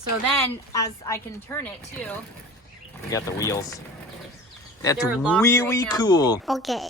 So then, as I can turn it too. You got the wheels. That's They're locked wee right wee now. cool. Okay.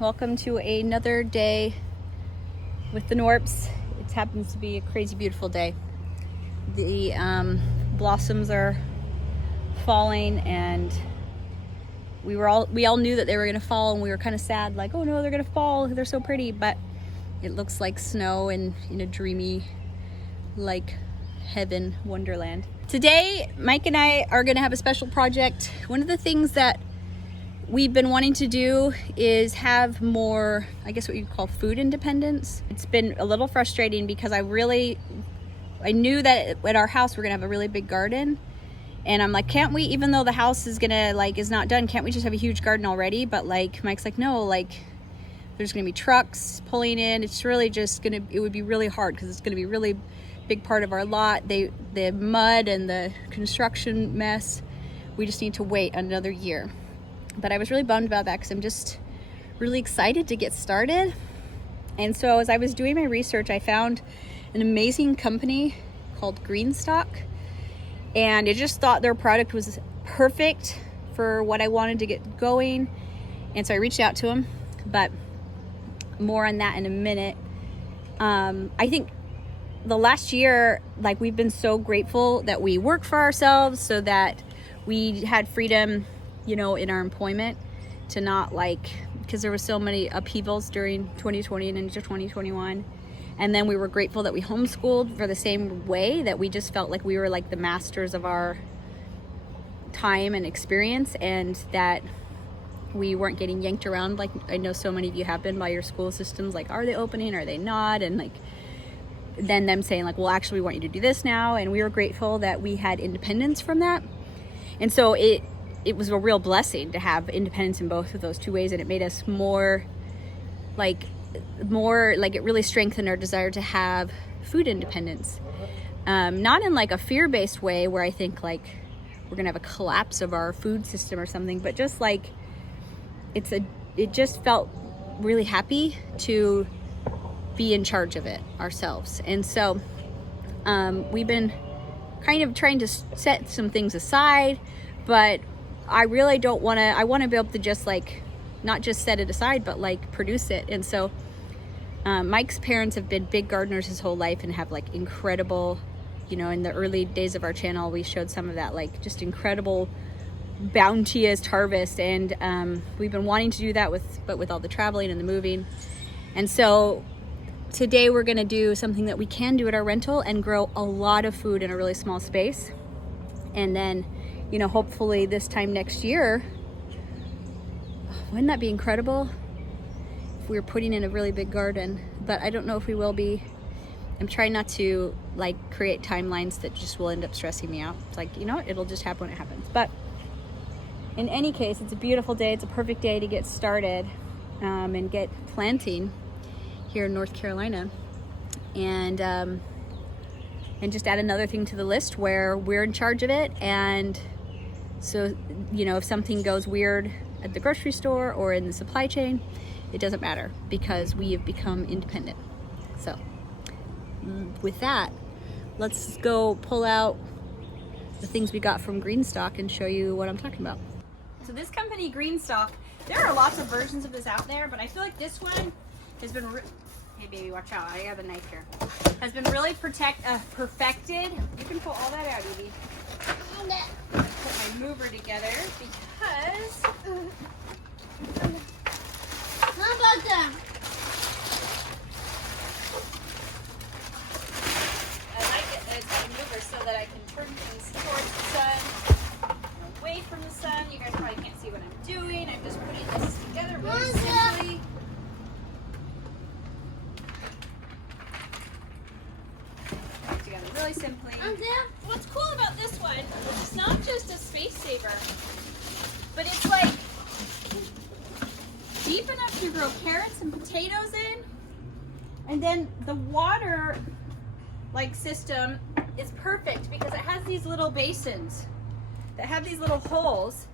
Welcome to another day with the Knorps. It happens to be a crazy beautiful day. The blossoms are falling, and we all knew that they were gonna fall, and we were kind of sad, like, oh no, they're gonna fall, they're so pretty, but it looks like snow and in a dreamy, like heaven wonderland. Today, Mike and I are gonna have a special project. One of the things that we've been wanting to do is have more, I guess what you call food independence. It's been a little frustrating because I knew that at our house we're gonna have a really big garden, and I'm like, can't we, even though the house is not done, can't we just have a huge garden already? But like Mike's like, no, like there's gonna be trucks pulling in. It's really just it would be really hard because it's gonna be a really big part of our lot. The mud and the construction mess, we just need to wait another year. But I was really bummed about that because I'm just really excited to get started. And so as I was doing my research, I found an amazing company called Greenstalk, and I just thought their product was perfect for what I wanted to get going. And so I reached out to them, but more on that in a minute. I think the last year, like, we've been so grateful that we work for ourselves so that we had freedom, you know, in our employment, to not because there were so many upheavals during 2020 and into 2021. And then we were grateful that we homeschooled for the same way, that we just felt like we were like the masters of our time and experience, and that we weren't getting yanked around like I know so many of you have been by your school systems, like, are they opening, are they not? And like then them saying like, well, actually we want you to do this now. And we were grateful that we had independence from that. And so it was a real blessing to have independence in both of those two ways, and it made us more like it really strengthened our desire to have food independence. Not in like a fear-based way where I think like we're gonna have a collapse of our food system or something, but just like it just felt really happy to be in charge of it ourselves. And so we've been kind of trying to set some things aside, but I really don't want to, I want to be able to just like, not just set it aside, but like produce it. And so Mike's parents have been big gardeners his whole life and have like incredible, you know, in the early days of our channel, we showed some of that, like just incredible bounteous harvest. And we've been wanting to do that with all the traveling and the moving. And so today we're gonna do something that we can do at our rental and grow a lot of food in a really small space. And then, you know, hopefully this time next year, wouldn't that be incredible if we were putting in a really big garden? But I don't know if we will be. I'm trying not to like create timelines that just will end up stressing me out. It's like, you know what, it'll just happen when it happens. But in any case, it's a beautiful day. It's a perfect day to get started and get planting here in North Carolina. And just add another thing to the list where we're in charge of it. And so, you know, if something goes weird at the grocery store or in the supply chain, it doesn't matter because we have become independent. So with that, let's go pull out the things we got from Greenstalk and show you what I'm talking about. So this company, Greenstalk, there are lots of versions of this out there, but I feel like this one has been, hey baby, watch out, I have a knife here, has been really perfected. You can pull all that out, Evie. Put my mover together because How about that? I like it that it's got a mover so that I can turn things towards the sun, away from the sun. You guys probably can't see what I'm doing. I'm just putting this together really simply. Put it together really simply. What's cool about this one is it's not just a space saver, but it's like deep enough to grow carrots and potatoes in, and then the water like system is perfect because it has these little basins that have these little holes,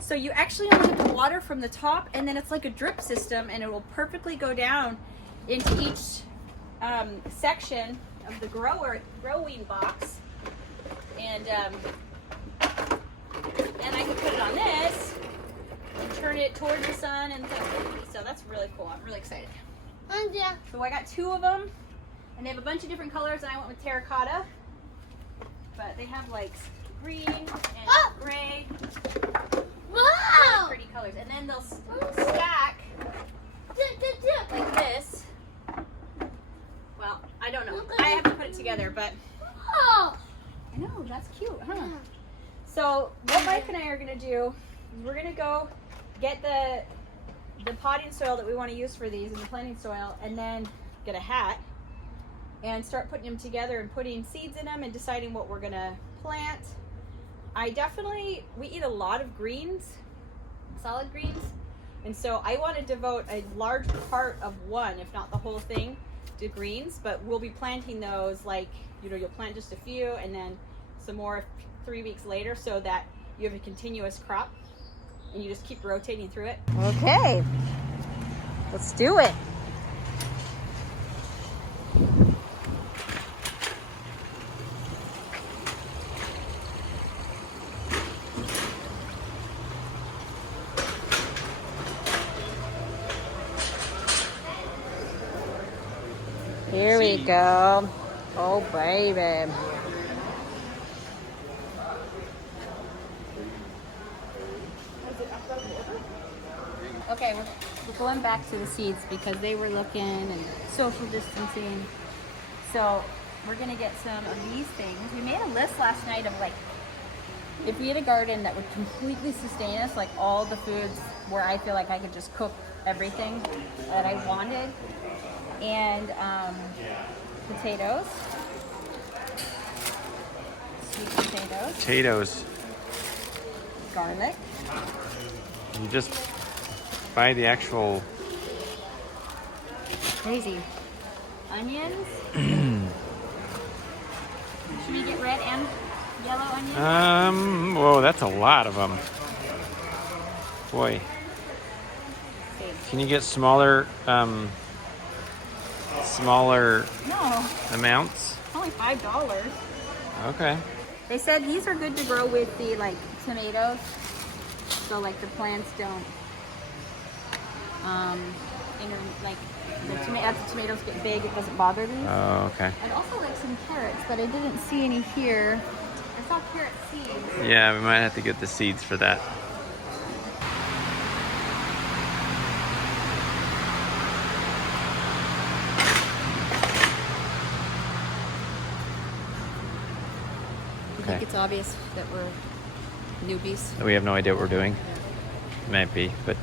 so you actually only have to water from the top, and then it's like a drip system, and it will perfectly go down into each section of the growing box, and I can put it on this and turn it towards the sun, and so that's really cool. I'm really excited. So I got 2 of them, and they have a bunch of different colors, and I went with terracotta, but they have like green and gray, Wow! pretty colors, and then they'll stack like this. Well, I don't know. I have to put it together, but Oh! I know, that's cute, huh? So what Mike and I are gonna do is we're gonna go get the potting soil that we want to use for these and the planting soil, and then get a hat and start putting them together and putting seeds in them and deciding what we're gonna plant. We eat a lot of greens, solid greens, and so I want to devote a large part of one, if not the whole thing, to greens, but we'll be planting those, like, you know, you'll plant just a few and then some more 3 weeks later, so that you have a continuous crop and you just keep rotating through it. Okay, let's do it. Here we go. Oh, baby. Okay, we're going back to the seeds because they were looking and social distancing. So we're gonna get some of these things. We made a list last night of like, if we had a garden that would completely sustain us, like all the foods where I feel like I could just cook everything that I wanted. And potatoes, sweet potatoes, garlic. You just buy the actual Crazy. Onions. Should we get red and yellow onions? Whoa, that's a lot of them. Boy. Can you get smaller No, amounts? only $5. Okay. They said these are good to grow with the like tomatoes, so like the plants don't as the tomatoes get big, it doesn't bother these. Oh, okay. I'd also like some carrots, but I didn't see any here. I saw carrot seeds. Yeah, we might have to get the seeds for that. You Okay. think it's obvious that we're newbies? We have no idea what we're doing. Might be, but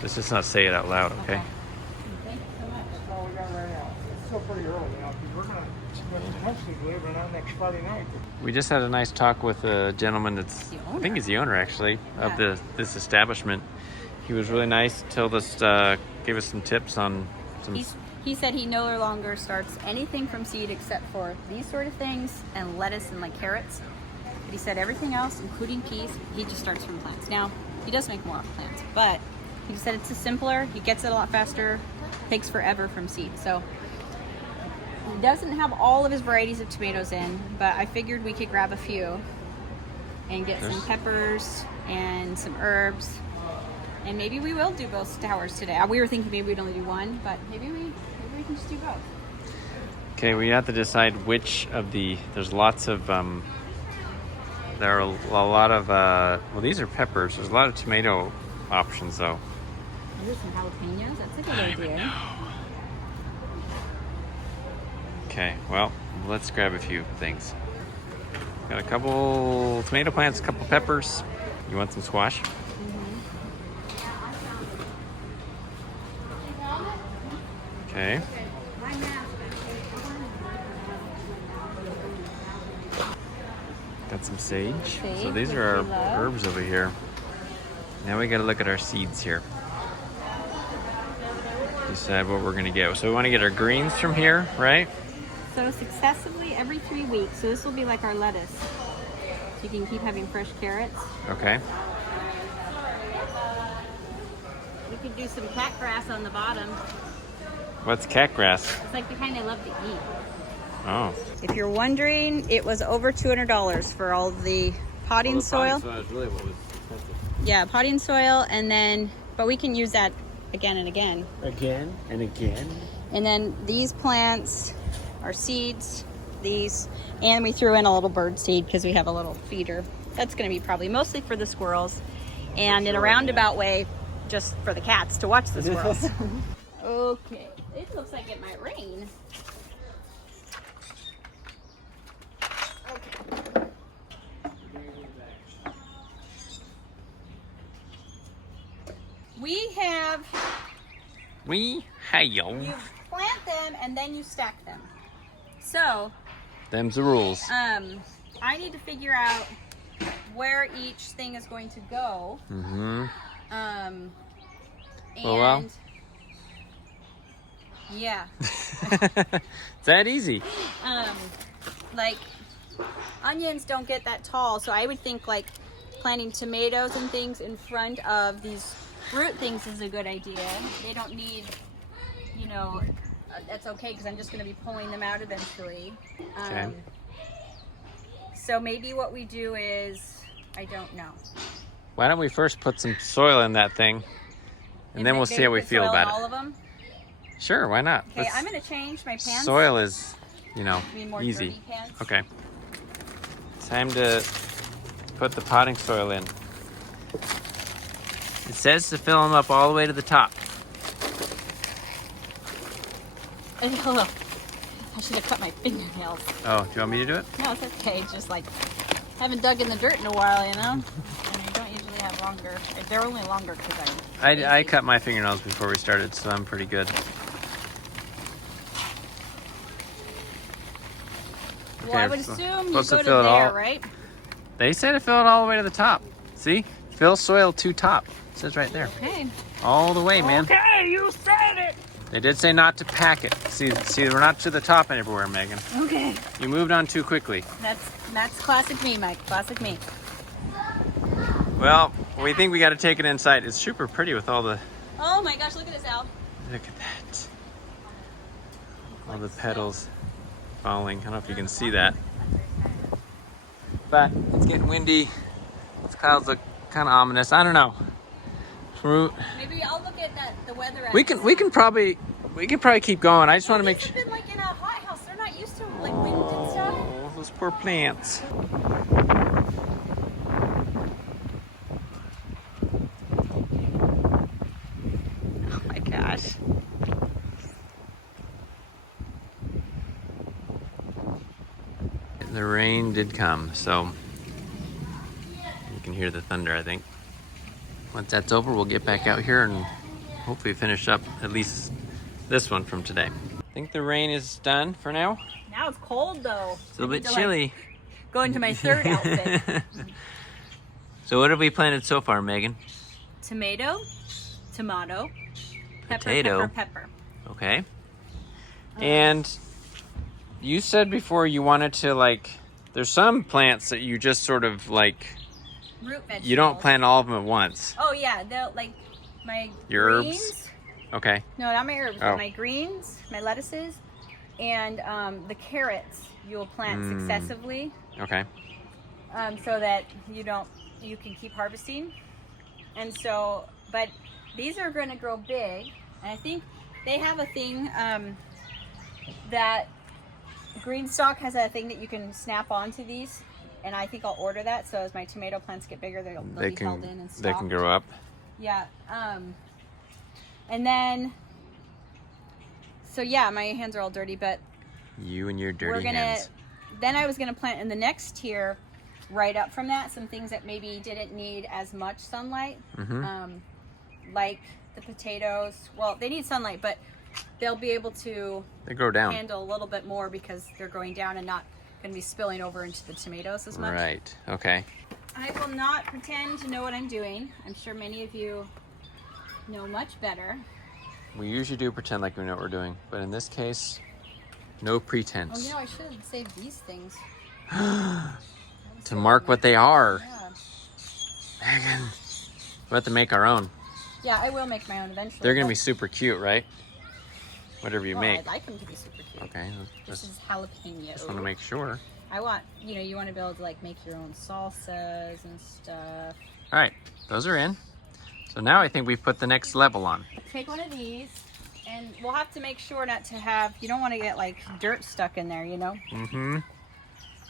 let's just not say it out loud, okay? Thank you so much. That's all we got right now. It's still pretty early now because we're going to potentially be leaving out next Friday night. We just had a nice talk with a gentleman that's, The I think he's the owner actually, of Yeah. this establishment. He was really nice, told us, gave us some tips on some... He said he no longer starts anything from seed except for these sort of things and lettuce and like carrots. But he said everything else, including peas, he just starts from plants. Now, he does make more plants, but he said it's just simpler, he gets it a lot faster, takes forever from seed. So he doesn't have all of his varieties of tomatoes in, but I figured we could grab a few and get some peppers and some herbs. And maybe we will do both towers today. We were thinking maybe we'd only do one, but maybe we can just do both. Okay, we have to decide which of the... There's lots of... there are a lot of... well, these are peppers. There's a lot of tomato options, though. Here's some jalapenos. That's a good idea. Okay, well, let's grab a few things. Got a couple tomato plants, a couple peppers. You want some squash? Okay. Got some sage. So Sage, these which are we our love. herbs over here. Now we got to look at our seeds here. Decide what we're going to get. So we want to get our greens from here, right? So successively every 3 weeks. So this will be like our lettuce. So you can keep having fresh carrots. Okay. We could do some cat grass on the bottom. What's cat grass? It's like the kind I love to eat. Oh. If you're wondering, it was over $200 for all the potting soil. Soil is really what was expensive. Yeah, potting soil, and then, but we can use that again and again. Again and again. And then these plants are seeds, these, and we threw in a little bird seed because we have a little feeder. That's going to be probably mostly for the squirrels, and in a roundabout way, just for the cats to watch the squirrels. Okay, it looks like it might rain. Okay. We You plant them and then you stack them. So, them's the rules. I need to figure out where each thing is going to go. Mm-hmm. And well. yeah, It's that easy. like onions don't get that tall, so I would think like planting tomatoes and things in front of these root things is a good idea. They don't need, you know, that's okay because I'm just going to be pulling them out eventually. Okay. So maybe what we do is, I don't know. Why don't we first put some soil in that thing, and then we'll see how we feel about all it. of them? Sure, why not? Okay, I'm going to change my pants. Soil is, you know, I mean, more easy. dirty pants. Okay. Time to put the potting soil in. It says to fill them up all the way to the top. Hello. I should have cut my fingernails. Oh, do you want me to do it? No, it's okay. It's just like, haven't dug in the dirt in a while, you know? And I don't usually have longer. They're only longer because I cut my fingernails before we started, so I'm pretty good. Well, I Okay, would so assume you supposed to go to fill it there, all- right? They said to fill it all the way to the top. See? Fill soil to top. It says right there. Okay. All the way, man. Okay, you said it! They did say not to pack it. See, we're not to the top everywhere, Megan. Okay. You moved on too quickly. That's classic me, Mike. Classic me. Well, we think we got to take it inside. It's super pretty with all the... Oh my gosh, look at this, Al. Look at that. All the petals falling. I don't know if you can see that. But it's getting windy. Those clouds look kind of ominous. I don't know. Fruit. Maybe I'll look at the weather. We can probably keep going. I just want to make These sure. have been like in a hothouse. They're not used to like wind and stuff. Oh, those poor plants. Oh my gosh. The rain did come, so you can hear the thunder, I think. Once that's over, we'll get back out here and hopefully finish up at least this one from today. I think the rain is done for now. Now it's cold though. It's a little bit chilly. Go into my third outfit. So what have we planted so far, Megan? Tomato, pepper, Potato. pepper. Okay. And you said before you wanted to, like, there's some plants that you just sort of like, Root vegetables. you don't plant all of them at once. Oh yeah, they'll like my Your greens. herbs? Okay. No, not my herbs, Oh. but my greens, my lettuces, and the carrots you'll plant successively, Okay. so that you can keep harvesting. And so, but these are going to grow big, and I think they have a thing that Greenstalk has a thing that you can snap onto these, and I think I'll order that. So as my tomato plants get bigger, they'll be held in and stocked. They can grow up. Yeah. And then, so yeah, my hands are all dirty, but You and your dirty we're gonna. hands. Then I was gonna plant in the next tier, right up from that, some things that maybe didn't need as much sunlight, like the potatoes. Well, they need sunlight, but they'll be able to They grow down. handle a little bit more because they're going down and not going to be spilling over into the tomatoes as much. Right. Okay. I will not pretend to know what I'm doing. I'm sure many of you know much better. We usually do pretend like we know what we're doing, but in this case, no Oh, pretense. you know, I should have saved these things. To mark what they are. Yeah. Megan. We'll have to make our own. Yeah, I will make my own eventually. They're going to but- be super cute, right? Whatever you well, make. I'd like them to be super cute. Okay. This Just is jalapeno. want to make sure. I want, you want to be able to like make your own salsas and stuff. All right. Those are in. So now I think we've put the next level on. Take one of these, and we'll have to make sure not to have, you don't want to get like dirt stuck in there, you know? Mm-hmm.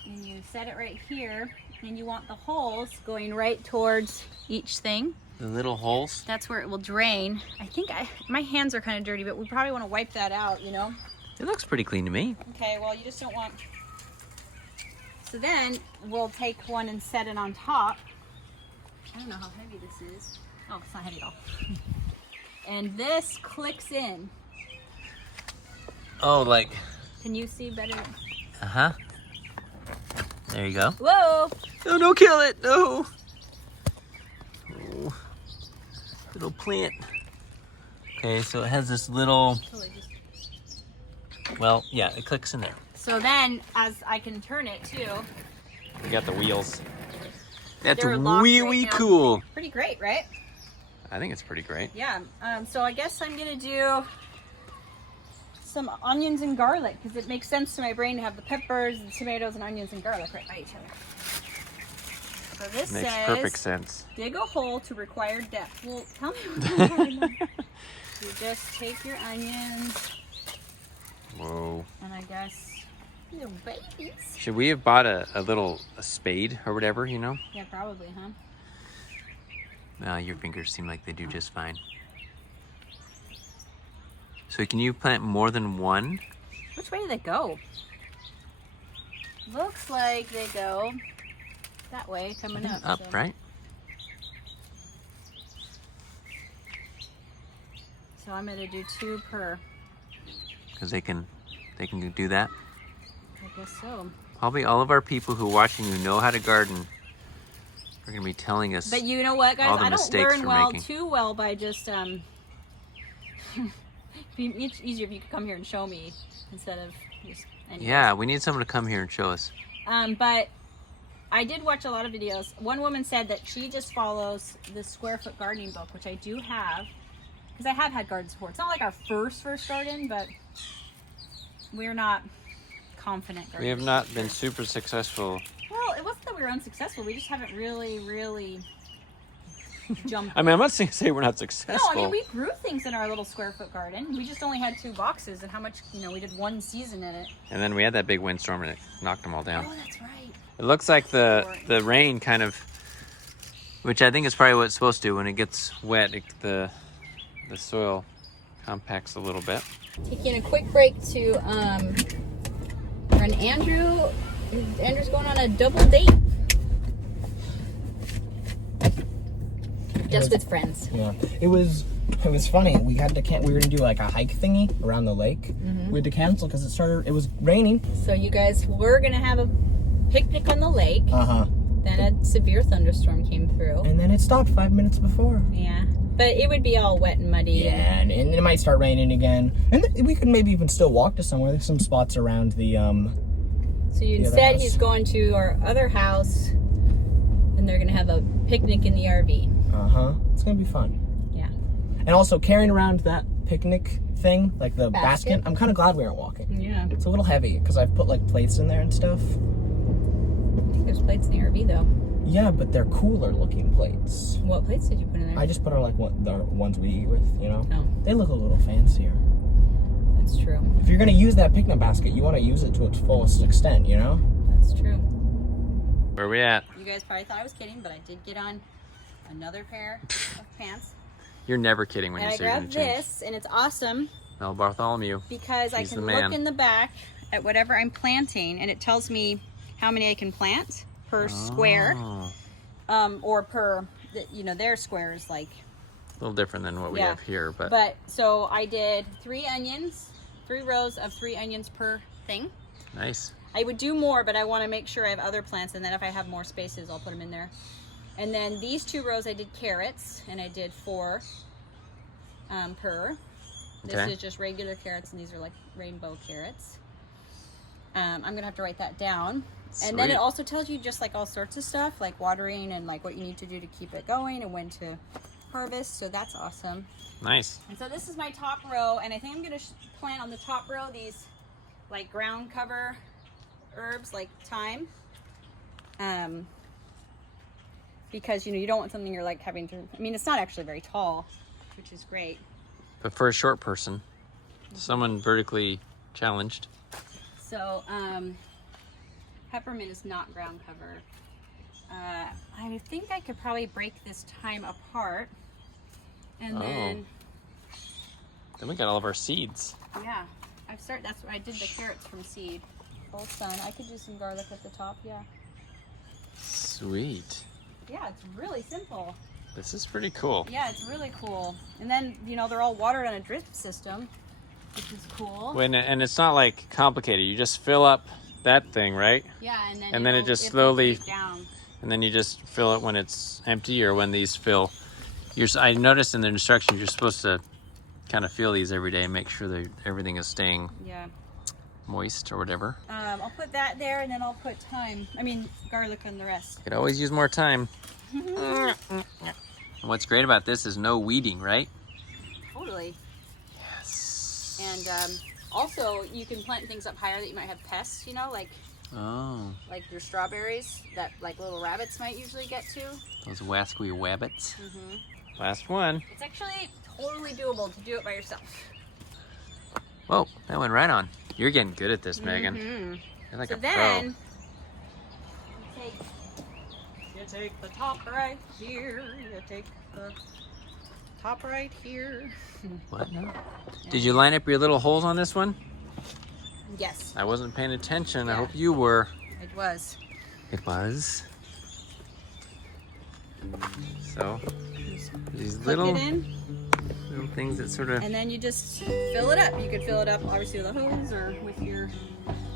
And you set it right here, and you want the holes going right towards each thing. The little holes. That's where it will drain. I think my hands are kind of dirty, but we probably want to wipe that out, you know? It looks pretty clean to me. Okay, well, you just don't want... So then we'll take one and set it on top. I don't know how heavy this is. Oh, it's not heavy at all. And this clicks in. Oh, like... Can you see better? Uh-huh. There you go. Whoa! No, don't kill it. No. Oh, little plant. Okay, so it has this little... Well, yeah, it clicks in there. So then, as I can turn it too, We got the wheels. That's They're locked wee right wee now. cool. pretty great, right? I think it's pretty great. Yeah. So I guess I'm gonna do some onions and garlic because it makes sense to my brain to have the peppers, the tomatoes, and onions and garlic right by each other. So this Makes says, perfect sense. dig a hole to required depth. Well, tell me what I'm doing. You just take your onions, Whoa. and I guess little babies. Should we have bought a spade or whatever, you know? Yeah, probably, huh? Well, your fingers seem like they do just fine. So can you plant more than one? Which way do they go? Looks like they go that way, coming up. Up, so. right? So I'm gonna do 2 per. Because they can do that. I guess so. Probably all of our people who are watching who know how to garden are going to be telling us. But you know what, guys? all the I don't mistakes learn we're making. too well by just it'd be much easier if you could come here and show me instead of just. Anyways. Yeah, we need someone to come here and show us. But I did watch a lot of videos. One woman said that she just follows the square foot gardening book, which I do have, because I have had gardens before. It's not like our first garden, but we're not confident gardeners. We have not been super successful. Well, it wasn't that we were unsuccessful. We just haven't really jumped. I mean, I'm not saying say we're not No, successful. I mean, we grew things in our little square foot garden. We just only had 2 boxes, and how much, we did 1 season in it. And then we had that big windstorm and it knocked them all down. Oh, that's right. It looks like the rain kind of, which I think is probably what it's supposed to do. When it gets wet, the soil compacts a little bit. Taking a quick break to run Andrew Andrew's going on a double date. Just with friends. Yeah, it was funny. We were gonna do like a hike thingy around the lake. We had to cancel because it was raining. So you guys were gonna have a picnic on the lake. Then a severe thunderstorm came through. And then it stopped 5 minutes before. Yeah, but it would be all wet and muddy. Yeah, and it might start raining again. And we could maybe even still walk to somewhere. There's some spots around the So instead he's going to our other house, and they're gonna have a picnic in the RV. It's gonna be fun. Yeah. And also carrying around that picnic thing, like the basket. I'm kind of glad we aren't walking. Yeah. It's a little heavy because I've put like plates in there and stuff. I think there's plates in the RV though. Yeah, but they're cooler looking plates. What plates did you put in there? I just put on like the ones we eat with, you know? Oh. They look a little fancier. That's true. If you're gonna use that picnic basket, you want to use it to its fullest extent, you know? That's true. Where are we at? You guys probably thought I was kidding, but I did get on another pair of pants. You're never kidding when And you I say you're gonna grabbed change. this, and it's awesome Mel Bartholomew. because I He's can the man. look in the back at whatever I'm planting, and it tells me how many I can plant per square, Oh, or per, their square is like. a little different than what we Yeah. have here, but But so I did 3 rows of 3 onions per thing. nice. I would do more, but I want to make sure I have other plants, and then if I have more spaces, I'll put them in there. And then these 2 rows, I did carrots, and I did 4 per. This Okay. is just regular carrots, and these are like rainbow carrots. I'm gonna have to write that down. And then it Sweet. also tells you just like all sorts of stuff, like watering and like what you need to do to keep it going and when to harvest. So that's awesome. Nice. And so this is my top row, and I think I'm gonna plant on the top row these like ground cover herbs like thyme, because you don't want something you're like having to, I mean, it's not actually very tall, which is great. But for a short person, someone vertically challenged. So peppermint is not ground cover. I think I could probably break this thyme apart, and then we got all of our seeds. yeah, that's what I did, the carrots from seed. Full sun. I could do some garlic at the top, yeah. Sweet. Yeah, it's really simple. This is pretty cool. Yeah, it's really cool. And then, they're all watered on a drip system, which is cool. And it's not like complicated. You just fill up that thing, right? Yeah, and then it just slowly filters down. And then you just fill it when it's empty or when these fill. I noticed in the instructions you're supposed to kind of feel these every day and make sure that everything is staying Yeah. moist or whatever. I'll put that there, and then I'll put garlic on the rest. Could always use more time. And what's great about this is no weeding, right? Totally. Yes. And also, you can plant things up higher that you might have pests, like your strawberries that like little rabbits might usually get to. Those wascally wabbits. Last one. It's actually totally doable to do it by yourself. Whoa, that went right on. You're getting good at this, Megan. You're like So a then, you take the top right here. You take the top right here. pro. What now? Did you line up your little holes on this one? Yes, I wasn't paying attention. I Yeah. hope you were. it was. It was. So, these Plug little it in, things that sort of, and then you just fill it up. You could fill it up obviously with a hose or with your,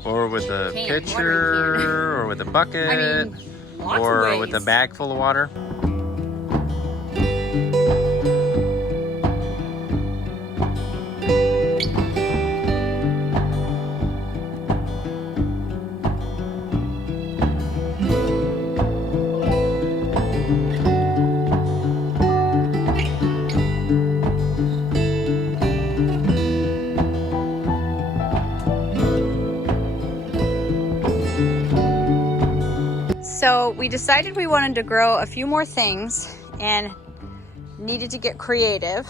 or with a Can, pitcher, watering can. or with a bucket, lots or of ways. with a bag full of water. So we decided we wanted to grow a few more things and needed to get creative.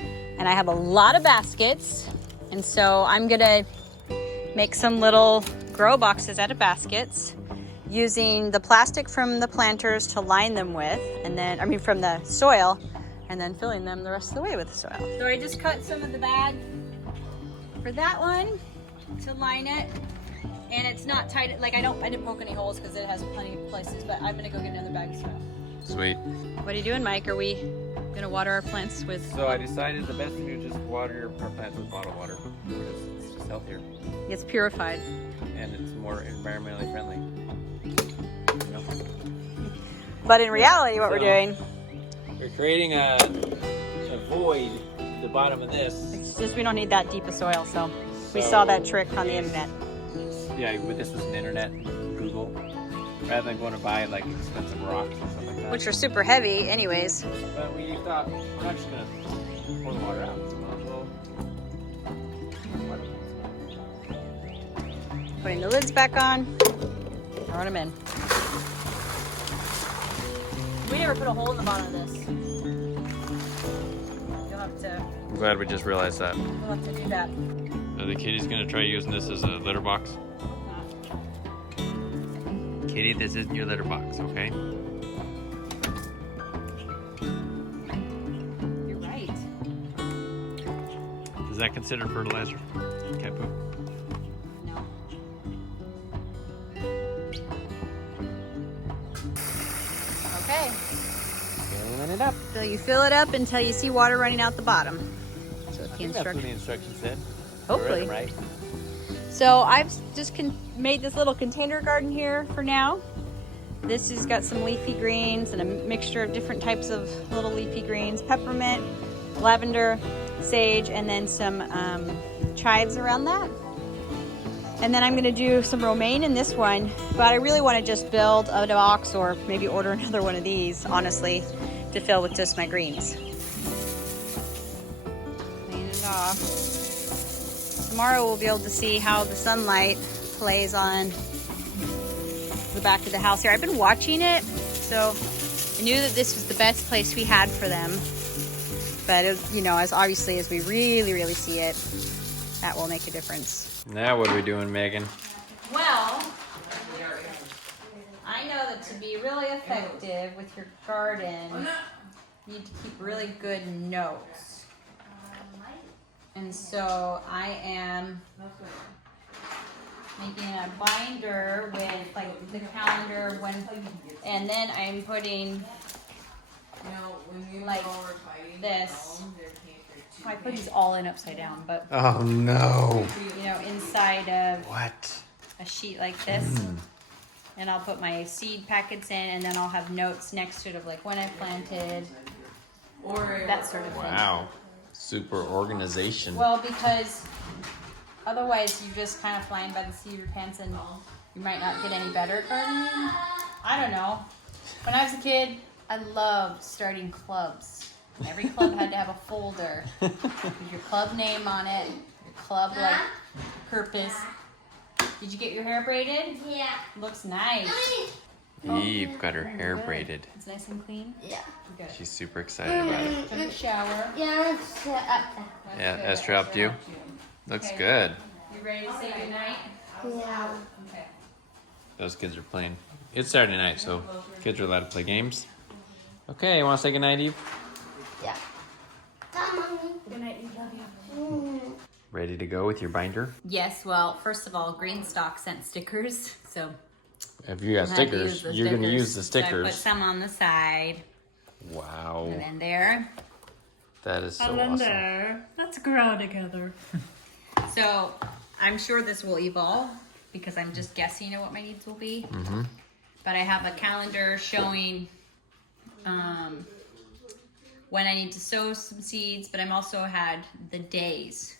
And I have a lot of baskets, and so I'm gonna make some little grow boxes out of baskets using the plastic from the planters to line them with, and then, from the soil, and then filling them the rest of the way with soil. So I just cut some of the bag for that one to line it. And it's not tight, like I didn't poke any holes because it has plenty of places, but I'm gonna go get another bag of soil. Sweet. What are you doing, Mike? Are we gonna water our plants with? So I decided the best thing to just water our plants with bottled water because it's just healthier It's purified. and it's more environmentally friendly. You know? But in reality, what So- we're doing, We're creating a void at the bottom of this. it's just we don't need that deep of soil, so we So- saw that trick on the internet. Yeah, but this was an internet Google. Rather than going to buy like expensive rocks or something like that. Which are super heavy anyways. But we thought we're not just gonna pour the water out. So might as well. Putting the lids back on, throwing them in. We never put a hole in the bottom of this. You'll have to, I'm glad we just realized that. you'll have to do that. Are the kitty's gonna try using this as a litter box? Kitty, this isn't your litter box, okay? You're right. Is that considered fertilizer? Cat poop? No. Okay. Filling it up. So you fill it up until you see water running out the bottom. So I think that's what the instructions said. Hopefully. Right? So I've just made this little container garden here for now. This has got some leafy greens and a mixture of different types of little leafy greens, peppermint, lavender, sage, and then some chives around that. And then I'm gonna do some romaine in this one, but I really wanna just build a box or maybe order another one of these, honestly, to fill with just my greens. Clean it off. Tomorrow we'll be able to see how the sunlight plays on the back of the house here. I've been watching it, so I knew that this was the best place we had for them. But you know, as obviously as we really see it, that will make a difference. Now what are we doing, Megan? Well, I know that to be really effective with your garden, you need to keep really good notes. And so I am making a binder with like the calendar and then I'm putting like this. I put these all in upside down, but Oh no. you know, inside of What? a sheet like this. And I'll put my seed packets in and then I'll have notes next to it of like when I planted, or that sort of thing. Wow. Super organization. Well, because otherwise you just kind of flying by the seat of your pants and you might not get any better at gardening. I don't know. When I was a kid, I loved starting clubs. Every club had to have a folder with your club name on it, your club like purpose. Did you get your hair braided? Yeah. Looks nice. Eve got her hair braided. It's nice and clean. Yeah. Good. She's super excited about it. Took a shower. Yeah. Yeah, Esther helped you. Looks good. You ready to say goodnight? Yeah. Okay. Those kids are playing. It's Saturday night, so kids are allowed to play games. Okay, you want to say goodnight, Eve? Yeah. Come on. Good night. Love you. Ready to go with your binder? Yes. Well, first of all, Greenstalk sent stickers, so If you got I had to stickers, use the you're going to stickers. use the So I put stickers. some on the side Wow. and then there. That is so And then awesome. there. Let's grow together. So I'm sure this will evolve because I'm just guessing at what my needs will be. Mm-hmm. But I have a calendar showing when I need to sow some seeds, but I'm also had the days.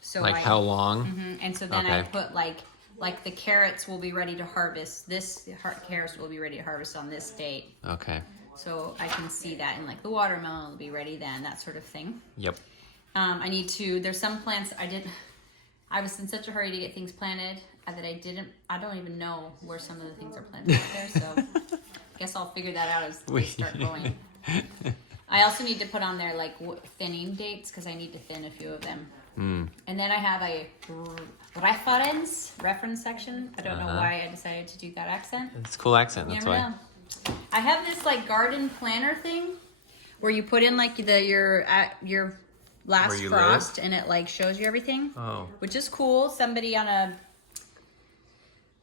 So Like how long? and so then I Okay. put like the carrots will be ready to harvest. Carrots will be ready to harvest on this date. Okay. So I can see that, and like the watermelon will be ready then, that sort of thing. Yep. I need to, there's some plants I was in such a hurry to get things planted that I don't even know where some of the things are planted out there. So I guess I'll figure that out as we start going. I also need to put on there like thinning dates because I need to thin a few of them. And then I have a reference section. I don't know why I decided to do that accent. It's a cool accent, You that's never why. know. I have this like garden planner thing where you put in like your last Where you frost and it like shows you everything, Oh. which is cool. Somebody on a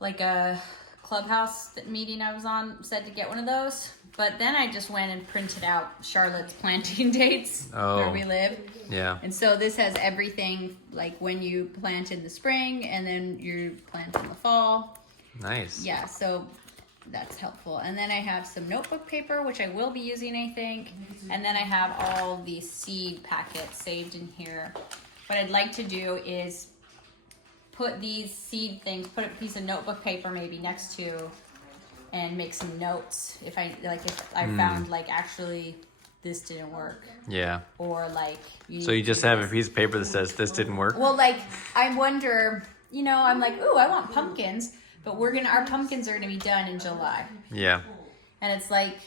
like a clubhouse meeting I was on said to get one of those. But then I just went and printed out Charlotte's planting dates where we live. Yeah. And so this has everything like when you plant in the spring and then you plant in the fall. Nice. Yeah, so that's helpful. And then I have some notebook paper, which I will be using, I think. And then I have all the seed packets saved in here. What I'd like to do is put these seed things, put a piece of notebook paper maybe next to, and make some notes if I found like actually this didn't work, Yeah. or like So you just have a piece of paper that says this didn't work? well, like I wonder, you know, I'm like, ooh, I want pumpkins, but our pumpkins are gonna be done in July, Yeah. and it's like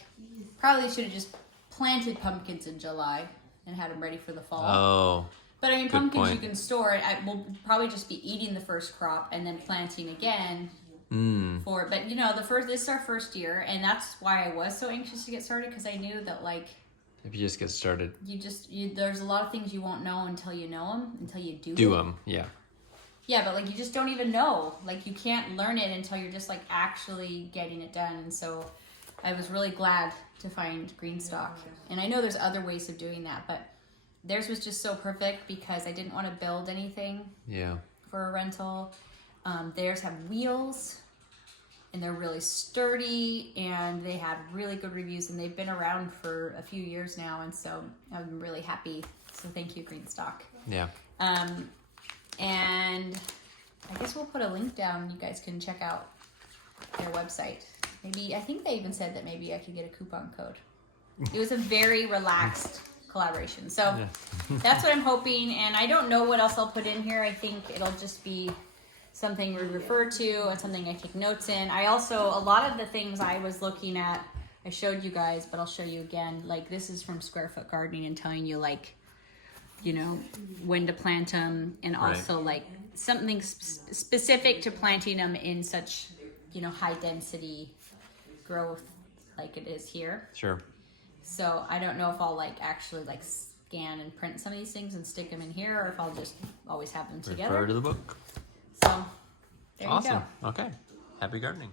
probably should have just planted pumpkins in July and had them ready for the fall. Oh. But I mean, Good pumpkins point. you can store. We'll probably just be eating the first crop and then planting again. But you know, this is our first year, and that's why I was so anxious to get started, because I knew that like If you just get started. there's a lot of things you won't know until you know them, until you do them. Yeah. Yeah, but like you just don't even know. Like you can't learn it until you're just like actually getting it done. And so I was really glad to find Greenstalk. And I know there's other ways of doing that, but theirs was just so perfect because I didn't want to build anything Yeah. for a rental. Theirs have wheels, and they're really sturdy, and they had really good reviews, and they've been around for a few years now, and so I'm really happy. So thank you, Greenstalk. Yeah. And I guess we'll put a link down. You guys can check out their website. Maybe, I think they even said that maybe I could get a coupon code. It was a very relaxed collaboration. So that's what I'm hoping. And I don't know what else I'll put in here. I think it'll just be something we refer to and something I take notes in. I also, a lot of the things I was looking at, I showed you guys, but I'll show you again. Like this is from Square Foot Gardening and telling you like, you know, when to plant them, and also like something specific to planting them in such, you know, high density growth like it is here. Sure. So I don't know if I'll like actually like scan and print some of these things and stick them in here, or if I'll just always have them together. Refer to the book. So there you go. Awesome. Okay. Happy gardening.